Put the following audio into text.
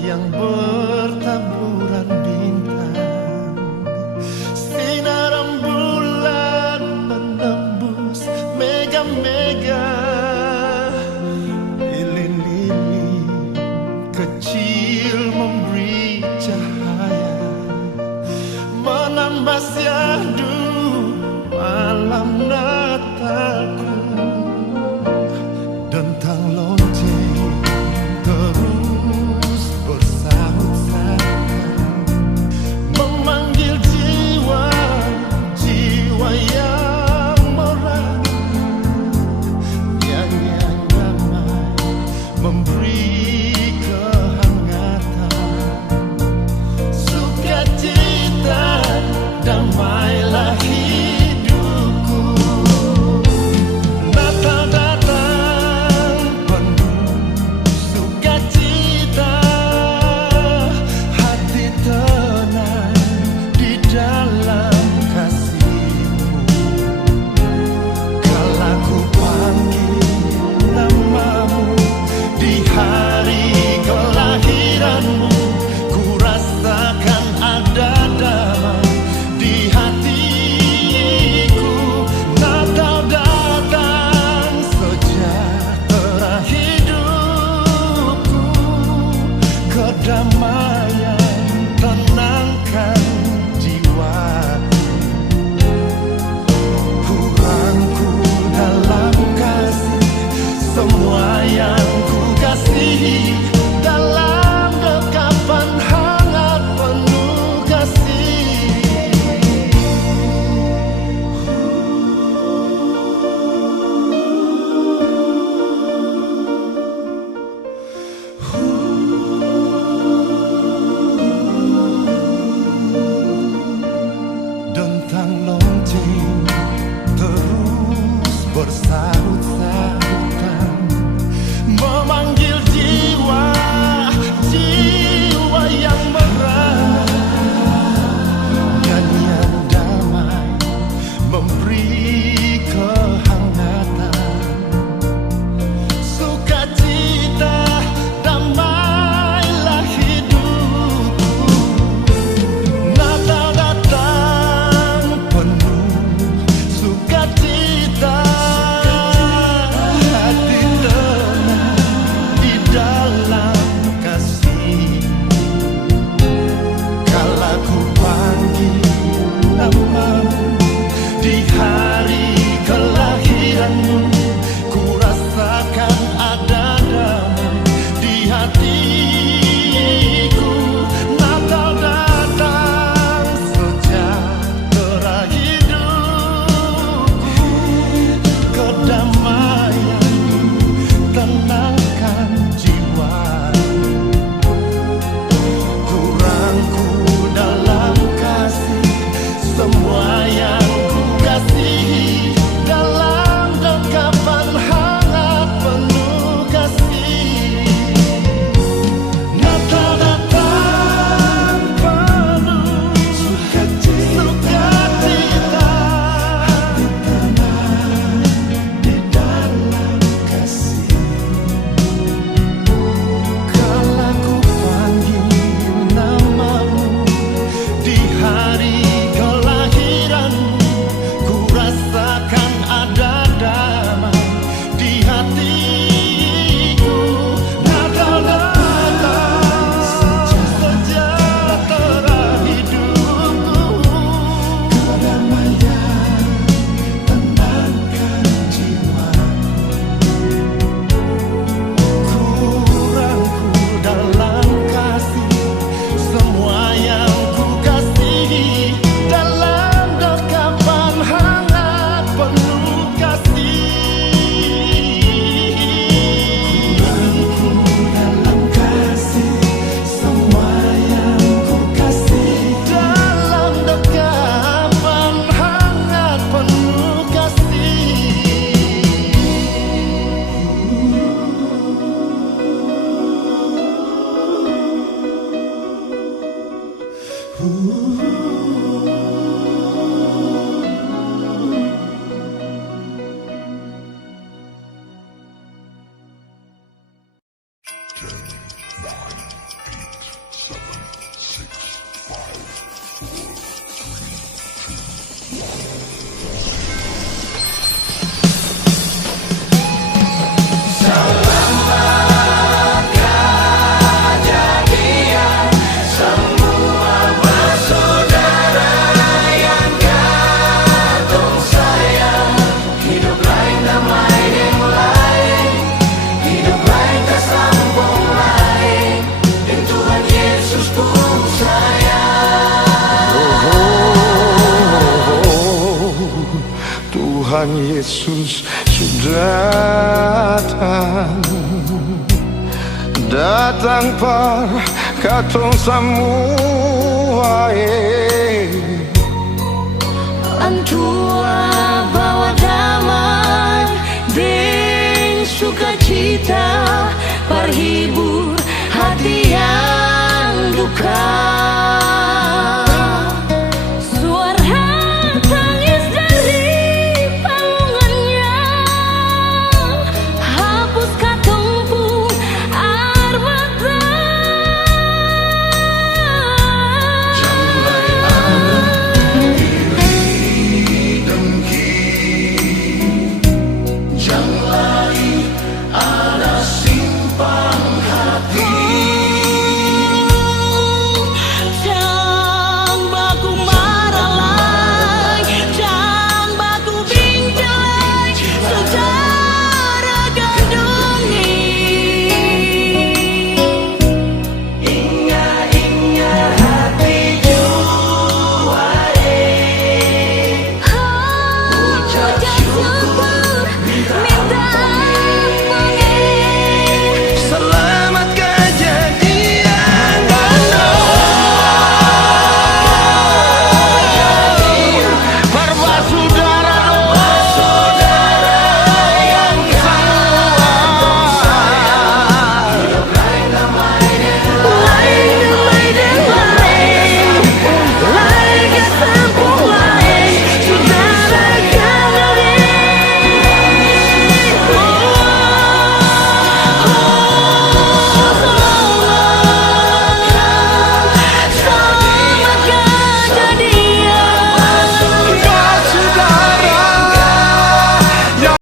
yang bertaburan bintang, sinar rembulan menembus mega-mega, lilin-lilin kecil memberi cahaya, menambah syahdu malam Natalku. Dentang lonceng terus bersahut-sahut, memanggil jiwa-jiwa yang merana. Nyanyian damai memberi kehangatan, sukacita damailah hidupku. Natal datang penuh sukacita, hati tenang di dalam kasih-Mu. Kala ku panggil namamu di hari kelahiranmu, ku rasakan ada damai di hatiku. Natal datang sejahtera hidupku, kedamaian tenangkan jiwaku. Ku rangkul dalam kasih semua yang ku kasihi, dalam dekapan hangat penuh kasih. Tuhan Yesus sudah datang par katong semua. Antua bawa damai deng sukacita, parhibur